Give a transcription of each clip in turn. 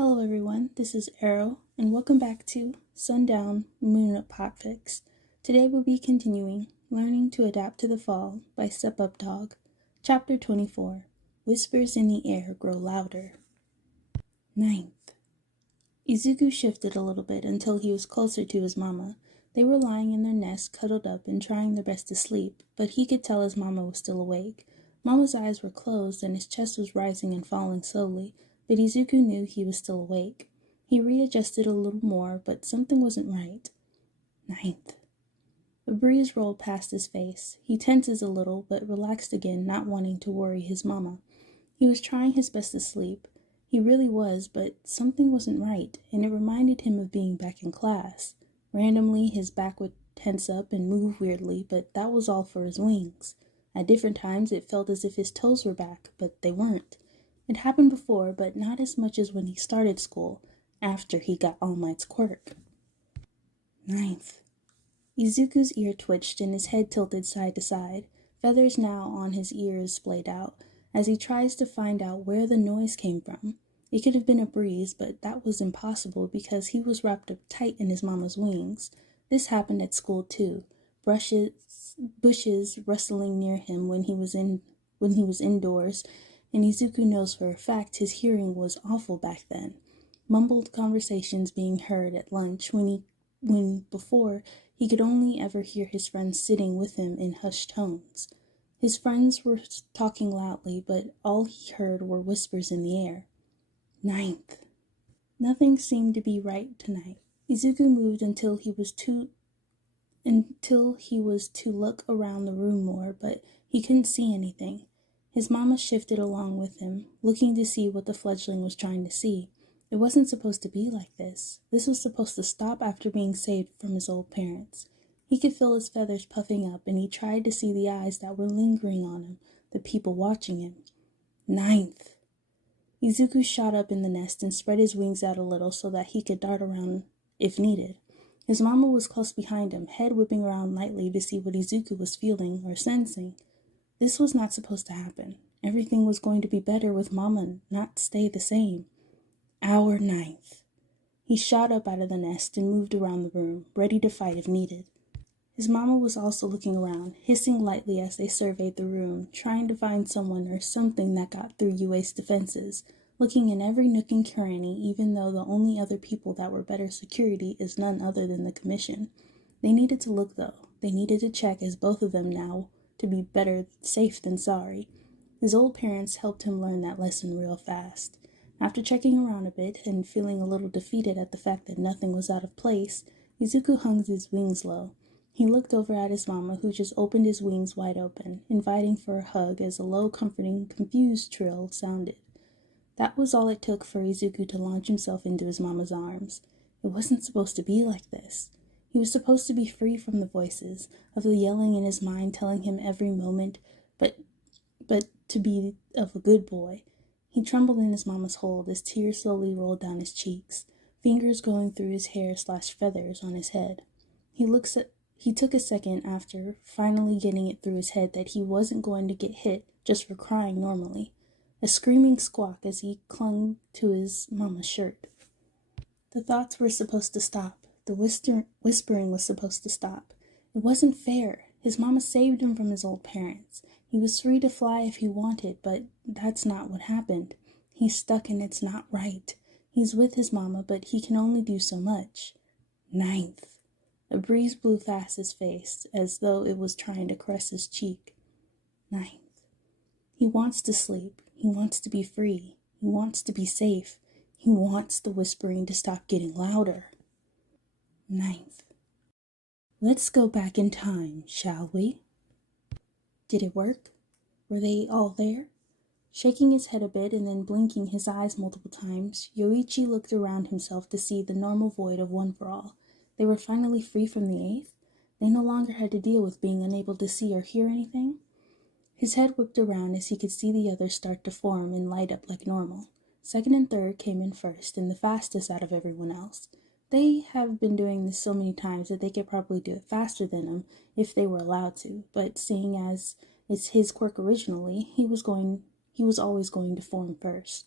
Hello everyone, this is Arrow, and welcome back to Sundown MHA Podfic. Today we'll be continuing Learning to Adapt to the Fall by Supupdog, Chapter 24, Whispers in the Air Grow Louder. 9th. Izuku shifted a little bit until he was closer to his mama. They were lying in their nest, cuddled up and trying their best to sleep, but he could tell his mama was still awake. Mama's eyes were closed and his chest was rising and falling slowly, but Izuku knew he was still awake. He readjusted a little more, but something wasn't right. 9th. A breeze rolled past his face. He tenses a little, but relaxed again, not wanting to worry his mama. He was trying his best to sleep. He really was, but something wasn't right, and it reminded him of being back in class. Randomly, his back would tense up and move weirdly, but that was all for his wings. At different times, it felt as if his toes were back, but they weren't. It happened before, but not as much as when he started school, after he got All Might's quirk. 9th. Izuku's ear twitched and his head tilted side to side. Feathers now on his ears splayed out, as he tries to find out where the noise came from. It could have been a breeze, but that was impossible because he was wrapped up tight in his mama's wings. This happened at school too. Bushes rustling near him when he was indoors, and Izuku knows for a fact his hearing was awful back then. Mumbled conversations being heard at lunch when before he could only ever hear his friends sitting with him in hushed tones. His friends were talking loudly, but all he heard were whispers in the air. 9th. Nothing seemed to be right tonight. Izuku moved until he was to look around the room more, but he couldn't see anything. His mama shifted along with him, looking to see what the fledgling was trying to see. It wasn't supposed to be like this. This was supposed to stop after being saved from his old parents. He could feel his feathers puffing up, and he tried to see the eyes that were lingering on him, the people watching him. 9th. Izuku shot up in the nest and spread his wings out a little so that he could dart around if needed. His mama was close behind him, head whipping around lightly to see what Izuku was feeling or sensing. This was not supposed to happen. Everything was going to be better with Mama, not stay the same. Hour 9th. He shot up out of the nest and moved around the room, ready to fight if needed. His mama was also looking around, hissing lightly as they surveyed the room, trying to find someone or something that got through UA's defenses, looking in every nook and cranny, even though the only other people that were better security is none other than the Commission. They needed to look, though. They needed to check, as both of them now to be better safe than sorry. His old parents helped him learn that lesson real fast. After checking around a bit and feeling a little defeated at the fact that nothing was out of place, Izuku hung his wings low. He looked over at his mama, who just opened his wings wide open, inviting for a hug as a low, comforting, confused trill sounded. That was all it took for Izuku to launch himself into his mama's arms. It wasn't supposed to be like this. He was supposed to be free from the voices, of the yelling in his mind telling him every moment, but to be of a good boy. He trembled in his mama's hold as tears slowly rolled down his cheeks, fingers going through his hair/feathers on his head. He took a second after finally getting it through his head that he wasn't going to get hit just for crying normally. A screaming squawk as he clung to his mama's shirt. The thoughts were supposed to stop. The whispering was supposed to stop. It wasn't fair. His mama saved him from his old parents. He was free to fly if he wanted, but that's not what happened. He's stuck and it's not right. He's with his mama, but he can only do so much. 9th. A breeze blew past his face, as though it was trying to caress his cheek. 9th. He wants to sleep. He wants to be free. He wants to be safe. He wants the whispering to stop getting louder. 9th. Let's go back in time, shall we? Did it work? Were they all there? Shaking his head a bit and then blinking his eyes multiple times, Yoichi looked around himself to see the normal void of One for All. They were finally free from the 8th? They no longer had to deal with being unable to see or hear anything? His head whipped around as he could see the others start to form and light up like normal. Second and third came in first and the fastest out of everyone else. They have been doing this so many times that they could probably do it faster than him if they were allowed to, but seeing as it's his quirk originally, he was always going to form first.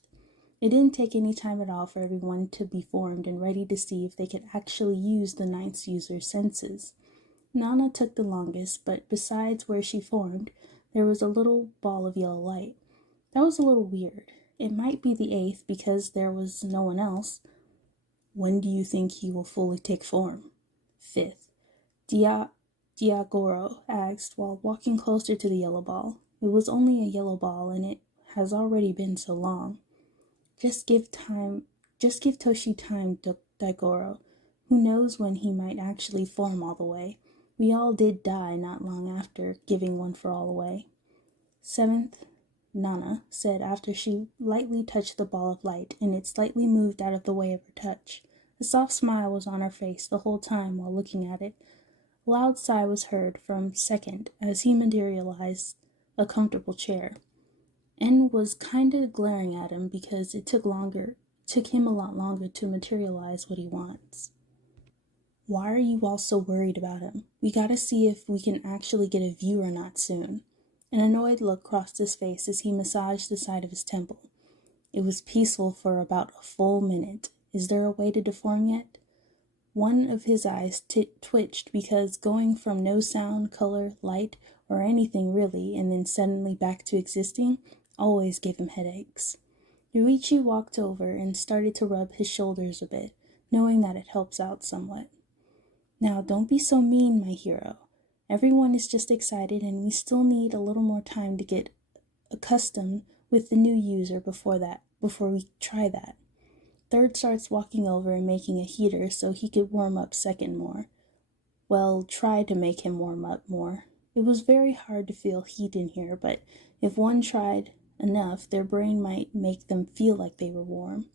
It didn't take any time at all for everyone to be formed and ready to see if they could actually use the ninth user's senses. Nana took the longest, but besides where she formed, there was a little ball of yellow light. That was a little weird. It might be the eighth because there was no one else. When do you think he will fully take form? Fifth. Diagoro asked while walking closer to the yellow ball. It was only a yellow ball, and it has already been so long. Just give Toshi time, Daigoro. Who knows when he might actually form all the way? We all did die not long after giving one for all away. Seventh, Nana said after she lightly touched the ball of light and it slightly moved out of the way of her touch. A soft smile was on her face the whole time while looking at it. A loud sigh was heard from Second as he materialized a comfortable chair. N was kinda glaring at him because it took him a lot longer to materialize what he wants. Why are you all so worried about him? We gotta see if we can actually get a view or not soon. An annoyed look crossed his face as he massaged the side of his temple. It was peaceful for about a full minute. Is there a way to deform yet? One of his eyes twitched because going from no sound, color, light, or anything really, and then suddenly back to existing, always gave him headaches. Yuichi walked over and started to rub his shoulders a bit, knowing that it helps out somewhat. Now, don't be so mean, my hero. Everyone is just excited and we still need a little more time to get accustomed with the new user before we try that. Third starts walking over and making a heater so he could warm up Second more. Well, try to make him warm up more. It was very hard to feel heat in here, but if one tried enough, their brain might make them feel like they were warm.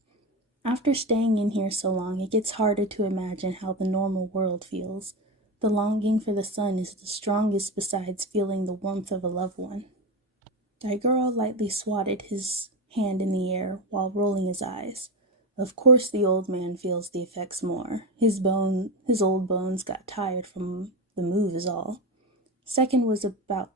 After staying in here so long, it gets harder to imagine how the normal world feels. The longing for the sun is the strongest besides feeling the warmth of a loved one. Daigoro lightly swatted his hand in the air while rolling his eyes. Of course the old man feels the effects more. His old bones got tired from the move is all. Second was about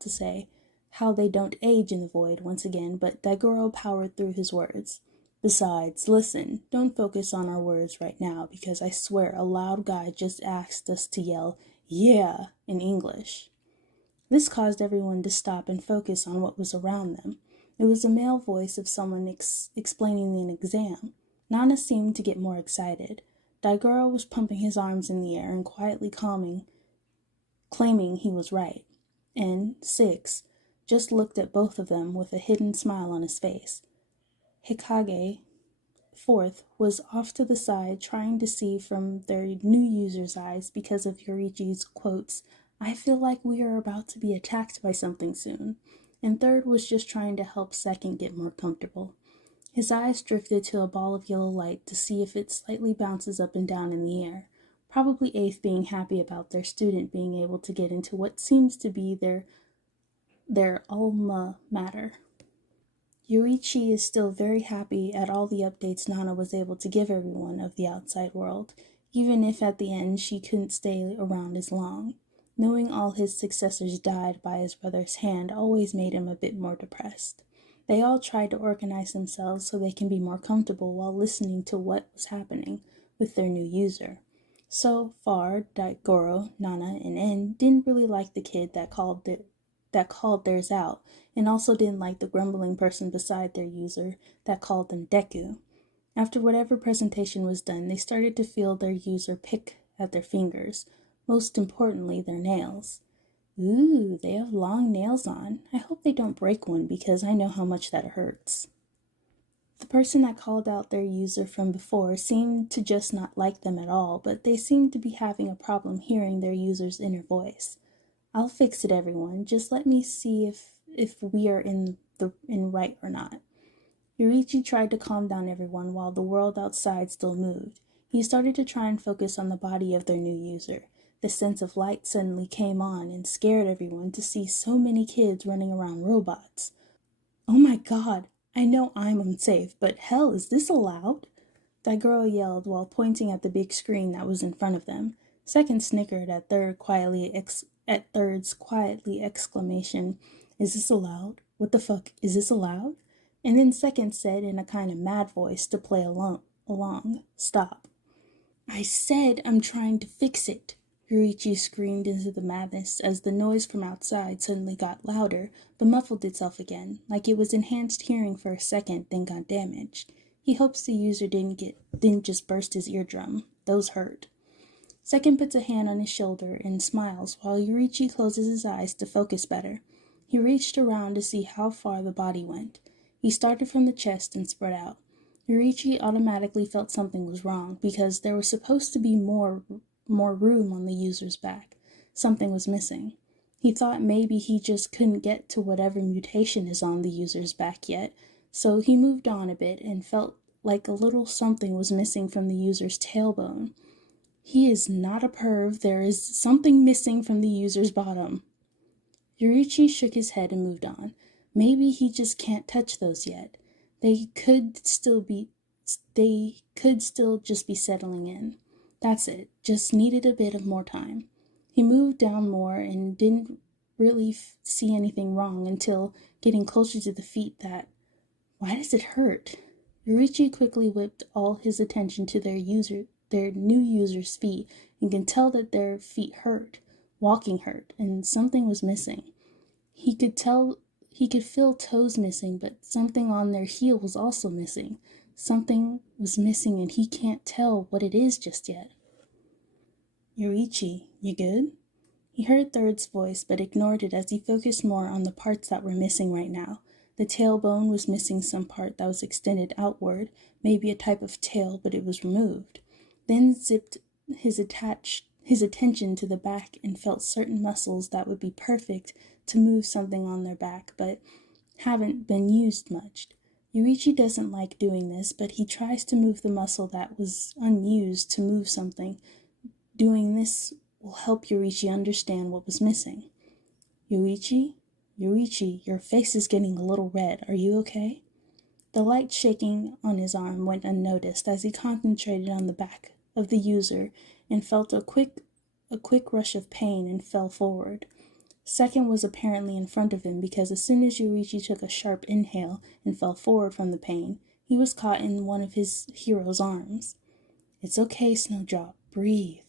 to say how they don't age in the void once again, but Daigoro powered through his words. Besides, listen, don't focus on our words right now because I swear a loud guy just asked us to yell, "Yeah," in English. This caused everyone to stop and focus on what was around them. It was a male voice of someone explaining an exam. Nana seemed to get more excited. Daigoro was pumping his arms in the air and quietly claiming he was right. And 6 just looked at both of them with a hidden smile on his face. Hikage, fourth, was off to the side trying to see from their new user's eyes because of Yorichi's quotes, "I feel like we are about to be attacked by something soon." And third was just trying to help Second get more comfortable. His eyes drifted to a ball of yellow light to see if it slightly bounces up and down in the air. Probably eighth being happy about their student being able to get into what seems to be their alma mater. Yoichi is still very happy at all the updates Nana was able to give everyone of the outside world, even if at the end she couldn't stay around as long. Knowing all his successors died by his brother's hand always made him a bit more depressed. They all tried to organize themselves so they can be more comfortable while listening to what was happening with their new user. So far, Daigoro, Nana, and En didn't really like the kid that called theirs out, and also didn't like the grumbling person beside their user that called them Deku. After whatever presentation was done, they started to feel their user pick at their fingers, most importantly their nails. Ooh, they have long nails on. I hope they don't break one because I know how much that hurts. The person that called out their user from before seemed to just not like them at all, but they seemed to be having a problem hearing their user's inner voice. "I'll fix it, everyone. Just let me see if we are in right or not." Yorichi tried to calm down everyone while the world outside still moved. He started to try and focus on the body of their new user. The sense of light suddenly came on and scared everyone to see so many kids running around robots. "Oh my god, I know I'm unsafe, but hell, is this allowed?" Daigoro yelled while pointing at the big screen that was in front of them. Second snickered at Third's quietly exclamation, "Is this allowed? What the fuck, is this allowed?" And then Second said in a kind of mad voice to play along, "Stop." "I said I'm trying to fix it," Yurichi screamed into the madness as the noise from outside suddenly got louder, but muffled itself again, like it was enhanced hearing for a second, then got damaged. He hopes the user didn't just burst his eardrum. Those hurt. Second puts a hand on his shoulder and smiles while Yurichi closes his eyes to focus better. He reached around to see how far the body went. He started from the chest and spread out. Yurichi automatically felt something was wrong because there was supposed to be more room on the user's back. Something was missing. He thought maybe he just couldn't get to whatever mutation is on the user's back yet, so he moved on a bit and felt like a little something was missing from the user's tailbone. He is not a perv. There is something missing from the user's bottom. Yurichi shook his head and moved on. Maybe he just can't touch those yet. They could still just be settling in. That's it. Just needed a bit of more time. He moved down more and didn't really see anything wrong until getting closer to the feet that... Why does it hurt? Yurichi quickly whipped all his attention to their new user's feet and could tell that their feet hurt. Walking hurt, and something was missing. He could feel toes missing, but something on their heel was also missing. Something was missing and he can't tell what it is just yet. "Yurichi, you good?" He heard Third's voice, but ignored it as he focused more on the parts that were missing right now. The tailbone was missing some part that was extended outward, maybe a type of tail, but it was removed. Then zipped his attention to the back and felt certain muscles that would be perfect to move something on their back, but haven't been used much. Yurichi doesn't like doing this, but he tries to move the muscle that was unused to move something. Doing this will help Yurichi understand what was missing. Yurichi, your face is getting a little red. Are you okay?" The light shaking on his arm went unnoticed as he concentrated on the back of the user and felt a quick rush of pain and fell forward. Second was apparently in front of him because as soon as Yurichi took a sharp inhale and fell forward from the pain, he was caught in one of his hero's arms. "It's okay, Snowdrop. Breathe."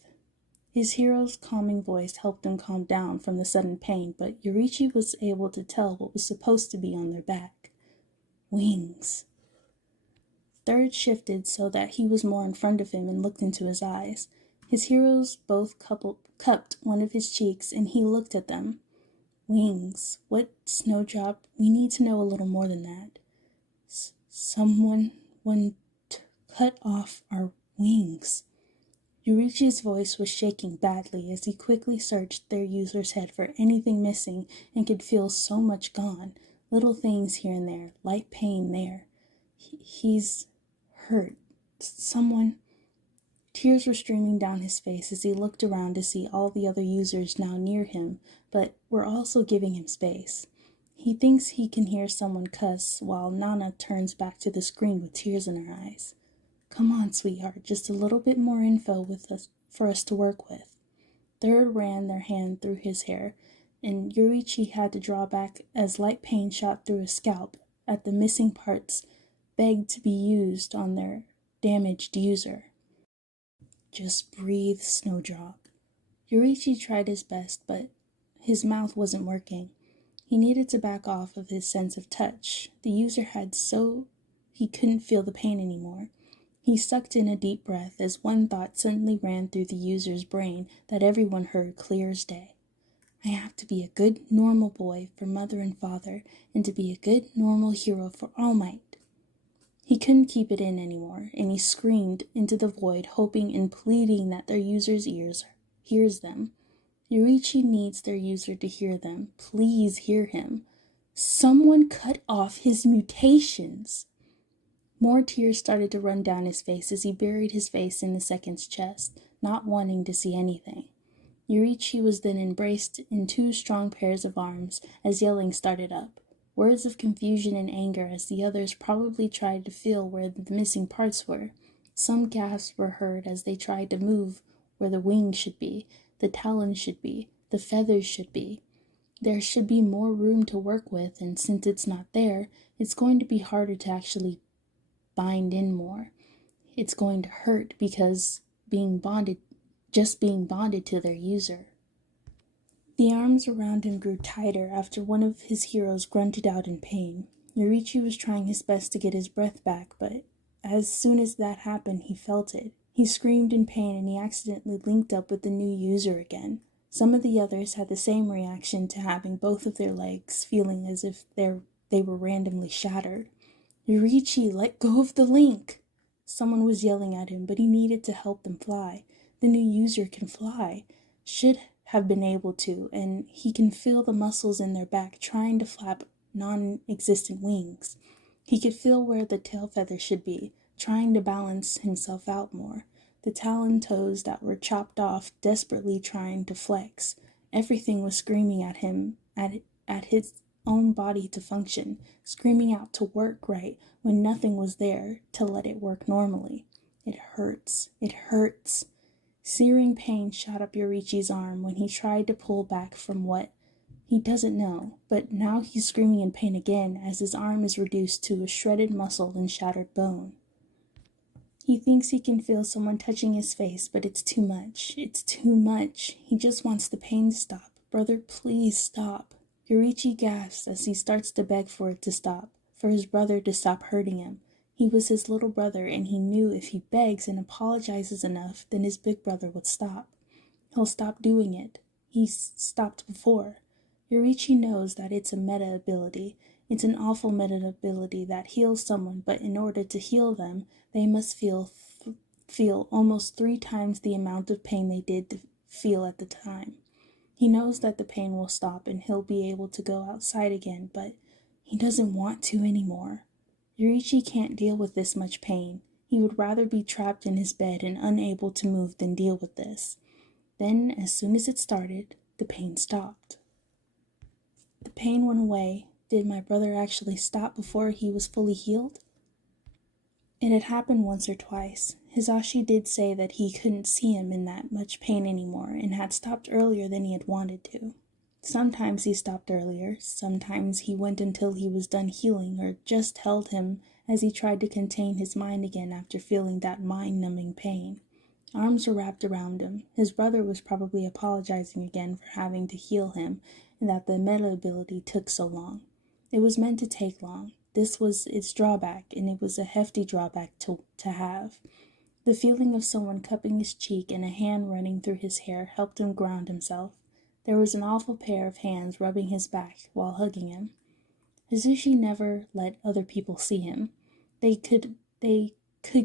His hero's calming voice helped him calm down from the sudden pain, but Yurichi was able to tell what was supposed to be on their back. Wings. Third shifted so that he was more in front of him and looked into his eyes. His heroes both cupped one of his cheeks, and he looked at them. "Wings. What, Snowdrop? We need to know a little more than that." Someone cut off our wings." Yurichi's voice was shaking badly as he quickly searched their user's head for anything missing and could feel so much gone. Little things here and there, light pain there. He's hurt. Someone... Tears were streaming down his face as he looked around to see all the other users now near him, but were also giving him space. He thinks he can hear someone cuss while Nana turns back to the screen with tears in her eyes. "Come on, sweetheart, just a little bit more info for us to work with." Third ran their hand through his hair, and Yurichi had to draw back as light pain shot through his scalp at the missing parts begged to be used on their damaged user. "Just breathe, Snowdrop." Yurichi tried his best, but his mouth wasn't working. He needed to back off of his sense of touch. The user had so he couldn't feel the pain anymore. He sucked in a deep breath as one thought suddenly ran through the user's brain that everyone heard clear as day. "I have to be a good, normal boy for Mother and Father, and to be a good, normal hero for All Might." He couldn't keep it in anymore, and he screamed into the void, hoping and pleading that their user's hears them. Yurichi needs their user to hear them. Please hear him. Someone cut off his mutations. More tears started to run down his face as he buried his face in the Second's chest, not wanting to see anything. Yurichi was then embraced in two strong pairs of arms as yelling started up. Words of confusion and anger as the others probably tried to feel where the missing parts were. Some gasps were heard as they tried to move where the wings should be, the talons should be, the feathers should be. There should be more room to work with, and since it's not there, it's going to be harder to actually bind in more. It's going to hurt because just being bonded to their user. The arms around him grew tighter after one of his heroes grunted out in pain. Yorichi was trying his best to get his breath back, but as soon as that happened, he felt it. He screamed in pain and he accidentally linked up with the new user again. Some of the others had the same reaction to having both of their legs feeling as if they were randomly shattered. Yorichi, let go of the link! Someone was yelling at him, but he needed to help them fly. The new user can fly. Should have been able to, and he can feel the muscles in their back trying to flap non-existent wings. He could feel where the tail feather should be, trying to balance himself out more. The talon toes that were chopped off desperately trying to flex. Everything was screaming at him, at his own body to function, screaming out to work right when nothing was there to let it work normally. It hurts. It hurts. Searing pain shot up Yorichi's arm when he tried to pull back from what he doesn't know, but now he's screaming in pain again as his arm is reduced to a shredded muscle and shattered bone. He thinks he can feel someone touching his face, but it's too much. It's too much. He just wants the pain to stop. Brother, please stop. Yorichi gasps as he starts to beg for it to stop, for his brother to stop hurting him. He was his little brother, and he knew if he begs and apologizes enough, then his big brother would stop. He'll stop doing it. He's stopped before. Yorichi knows that it's a meta ability. It's an awful meta ability that heals someone, but in order to heal them, they must feel almost 3 times the amount of pain they did feel at the time. He knows that the pain will stop and he'll be able to go outside again, but he doesn't want to anymore. Yorichi can't deal with this much pain. He would rather be trapped in his bed and unable to move than deal with this. Then, as soon as it started, the pain stopped. The pain went away. Did my brother actually stop before he was fully healed? It had happened once or twice. Hisashi did say that he couldn't see him in that much pain anymore and had stopped earlier than he had wanted to. Sometimes he stopped earlier, sometimes he went until he was done healing or just held him as he tried to contain his mind again after feeling that mind-numbing pain. Arms were wrapped around him. His brother was probably apologizing again for having to heal him and that the meta ability took so long. It was meant to take long. This was its drawback, and it was a hefty drawback to have. The feeling of someone cupping his cheek and a hand running through his hair helped him ground himself. There was an awful pair of hands rubbing his back while hugging him. Hisashi never let other people see him. They could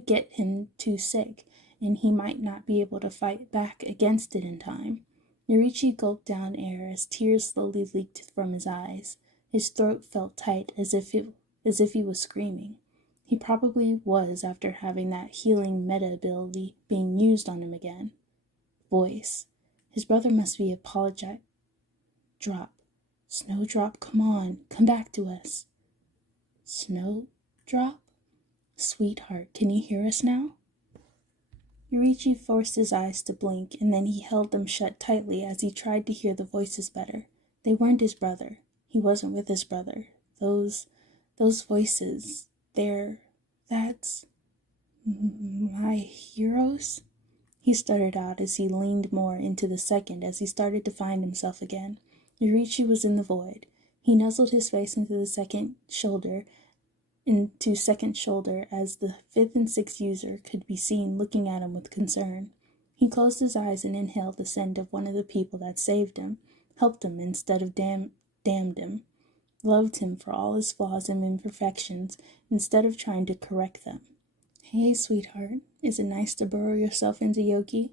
get him too sick, and he might not be able to fight back against it in time. Yorichi gulped down air as tears slowly leaked from his eyes. His throat felt tight as if he was screaming. He probably was after having that healing meta ability being used on him again. Voice. His brother must be apologizing. Drop. Snowdrop, come on. Come back to us. Snowdrop? Sweetheart, can you hear us now? Yorichi forced his eyes to blink, and then he held them shut tightly as he tried to hear the voices better. They weren't his brother. He wasn't with his brother. Those voices, that's my heroes? He stuttered out as he leaned more into the second as he started to find himself again. Yorichi was in the void. He nuzzled his face into second shoulder as the 5th and 6th user could be seen looking at him with concern. He closed his eyes and inhaled the scent of one of the people that saved him, helped him instead of damned him, loved him for all his flaws and imperfections instead of trying to correct them. Hey, sweetheart, is it nice to burrow yourself into Yoki?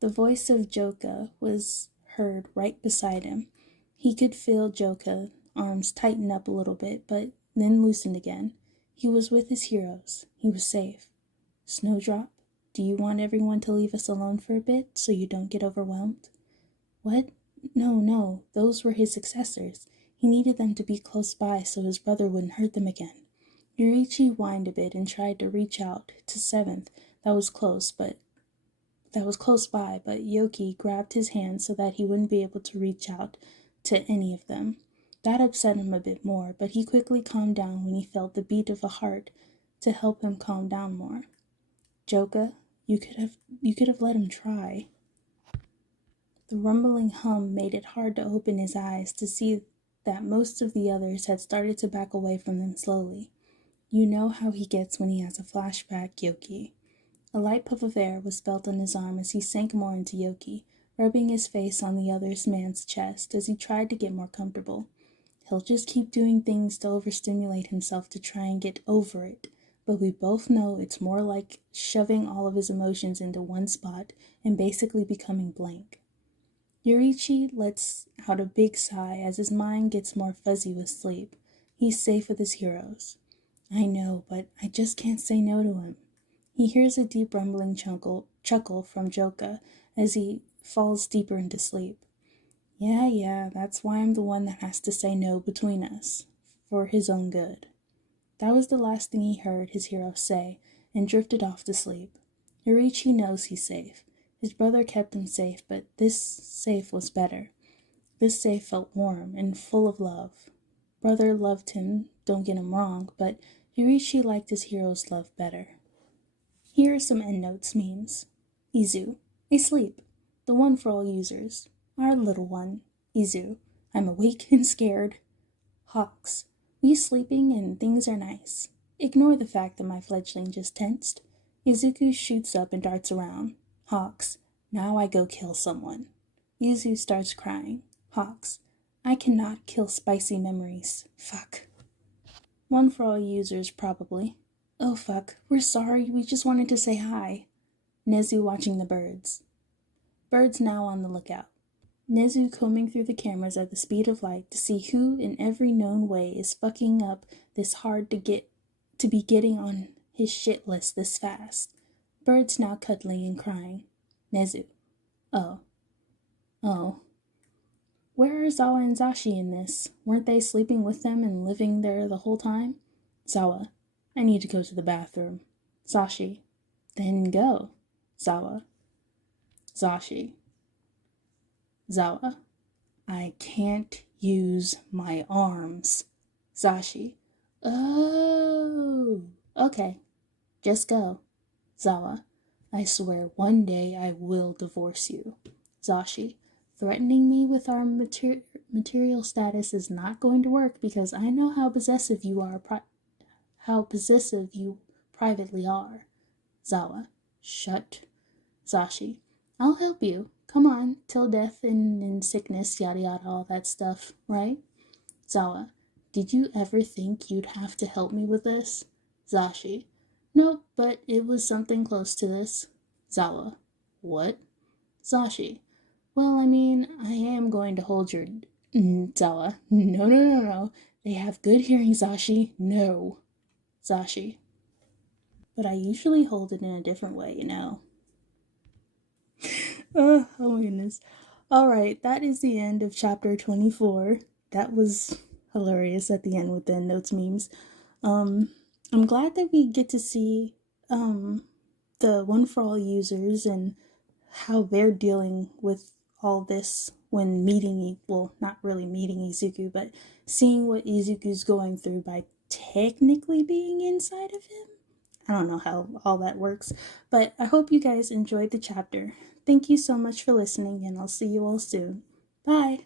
The voice of Joka was heard right beside him. He could feel Joka's arms tighten up a little bit, but then loosened again. He was with his heroes. He was safe. Snowdrop, do you want everyone to leave us alone for a bit so you don't get overwhelmed? What? No, those were his successors. He needed them to be close by so his brother wouldn't hurt them again. Yorichi whined a bit and tried to reach out to 7th that was close by, but Yoki grabbed his hand so that he wouldn't be able to reach out to any of them. That upset him a bit more, but he quickly calmed down when he felt the beat of a heart to help him calm down more. Joka, you could have let him try. The rumbling hum made it hard to open his eyes to see that most of the others had started to back away from them slowly. You know how he gets when he has a flashback, Yoki. A light puff of air was felt on his arm as he sank more into Yoki, rubbing his face on the other man's chest as he tried to get more comfortable. He'll just keep doing things to overstimulate himself to try and get over it, but we both know it's more like shoving all of his emotions into one spot and basically becoming blank. Yoriichi lets out a big sigh as his mind gets more fuzzy with sleep. He's safe with his heroes. I know, but I just can't say no to him. He hears a deep rumbling chuckle from Joka as he falls deeper into sleep. Yeah, that's why I'm the one that has to say no between us, for his own good. That was the last thing he heard his hero say, and drifted off to sleep. Yoriichi knows he's safe. His brother kept him safe, but this safe was better. This safe felt warm and full of love. Brother loved him, don't get him wrong, but Yoriichi liked his hero's love better. Here are some endnotes memes. Izu, asleep. The one for all users. Our little one. Izu, I'm awake and scared. Hawks, we sleeping and things are nice. Ignore the fact that my fledgling just tensed. Izuku shoots up and darts around. Hawks, now I go kill someone. Izu starts crying. Hawks, I cannot kill spicy memories. Fuck. One for all users, probably. Oh fuck, we're sorry, we just wanted to say hi. Nezu watching the birds. Birds now on the lookout. Nezu combing through the cameras at the speed of light to see who in every known way is fucking up this hard to be getting on his shit list this fast. Birds now cuddling and crying. Nezu. Oh. Where are Zawa and Zashi in this? Weren't they sleeping with them and living there the whole time? Zawa. I need to go to the bathroom. Zashi. Then go. Zawa. Zashi. Zawa. I can't use my arms. Zashi. Oh. Okay. Just go. Zawa. I swear one day I will divorce you. Zashi. Threatening me with our material status is not going to work because I know how possessive you privately are. Zawa. Shut. Zashi. I'll help you. Come on, till death and in sickness, yada yada, all that stuff, right? Zawa. Did you ever think you'd have to help me with this? Zashi. Nope, but it was something close to this. Zawa. What? Zashi. Well, I mean, I am going to hold your... Zawa. No. They have good hearing, Zashi. No. Zashi. But I usually hold it in a different way, you know. Oh my goodness. Alright, that is the end of chapter 24. That was hilarious at the end with the endnotes memes. I'm glad that we get to see the One for All users and how they're dealing with all this when meeting, well, not really meeting Izuku, but seeing what Izuku's going through by technically being inside of him. I don't know how all that works, but I hope you guys enjoyed the chapter. Thank you so much for listening, and I'll see you all soon. Bye!